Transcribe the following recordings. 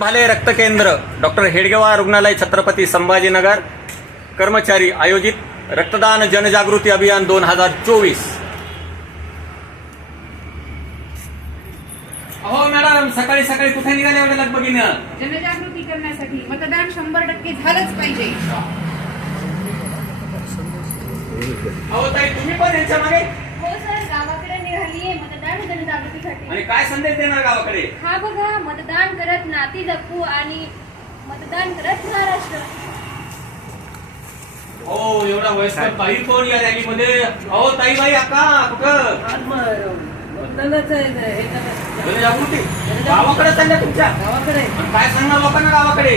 भाले रक्त केंद्र डॉक्टर हेडगेवार रुग्णालय छत्रपती संभाजीनगर कर्मचारी आयोजित रक्तदान जनजागृती अभियान 2024। अहो मॅडम, सकाळी सकाळी कुठे निघाले एवढ्या लगबगीनं? जनजागृती करण्यासाठी मतदान 100% झालंच पाहिजे. अहो ताई, तुम्ही पण यांच्या मागे? हो सर, गावाकडे निघालीये मतदान जनजागृतीसाठी. आणि काय संदेश देणार गावाकडे? हा बघा, मतदान करत नाती जपू आणि मतदान करत महाराष्ट्र. हो, एवढा वयस्कर ताई कोण या रॅलीमध्ये? अहो ताईबाई, अक्का कुठं? जनजागृती गावाकडे चालल्या तुमच्या? गावाकडे आणि काय सांगणार लोकांना गावाकडे?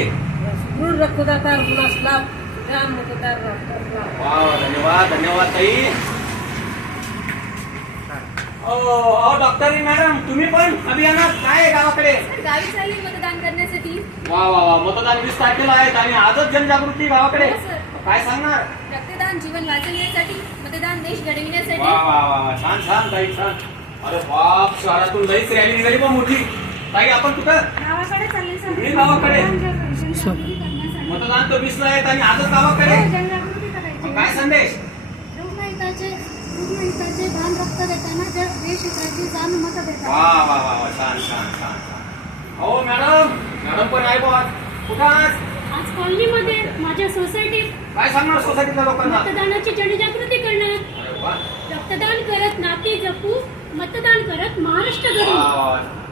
रक्तदाता नसला मतदार वा, धन्यवाद धन्यवाद ताई. अहो डॉक्टर मॅडम, तुम्ही पण अभियानात काय आहे गावाकडे? गावी चालली मतदान करण्यासाठी. वा वा वा, मतदान 20 तारखेला आहेत आणि आजच जनजागृती गावाकडे. हो सर. काय सांगणार? रक्तदान जीवन वाचवण्यासाठी, मतदान देश घडविण्यासाठी. वा वा वा, छान छान ताई, छान. अरे बाप, शहरातून लईच रॅली निघाली पण मोठी. ताई, आपण कुठं? गावाकडे चालली सर. मी गावाकडे. जनजागृती करण्यासाठी. मतदान तर 20 ला आहेत आणि आजच गावाकडे. हो, जनजागृती करायची. मग काय संदेश? रुग्णहिताचे भान रक्त देताना देश हिताची जाण मत देतात. वा वा वा वा, छान छान छान छान. हो मॅडम, मॅडम पण आहे बघ. कुठं आज? आज कॉलनीमध्ये माझ्या सोसायटीत काय सांगणार सोसायटीतल्या लोकांना? मतदानाची जनजागृती करण्यात. अरे वा. रक्तदान करत नाती जपू, मतदान करत महाराष्ट्र घडवू.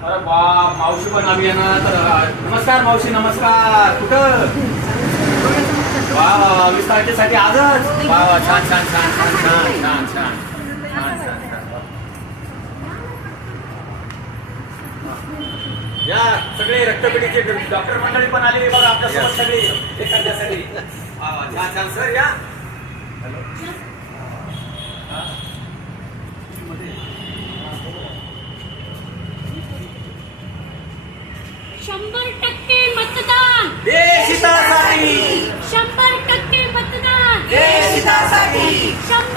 अरे बाप, मावशी पण अभियानात. नमस्कार मावशी, नमस्कार. कुठं? वा वा वा, 20 तारखेसाठी आजच. वा वा, छान छान छान छान छान छान छान. या सगळे रक्तपेढीचे डॉक्टर मंडळी पण आलेली बघा आपल्यासोबत सगळी एखाद्यासाठी. वा वा, छान छान सर, या. 100% मतदान देश हितासाठी. 100% मतदान देश हितासाठी. 100%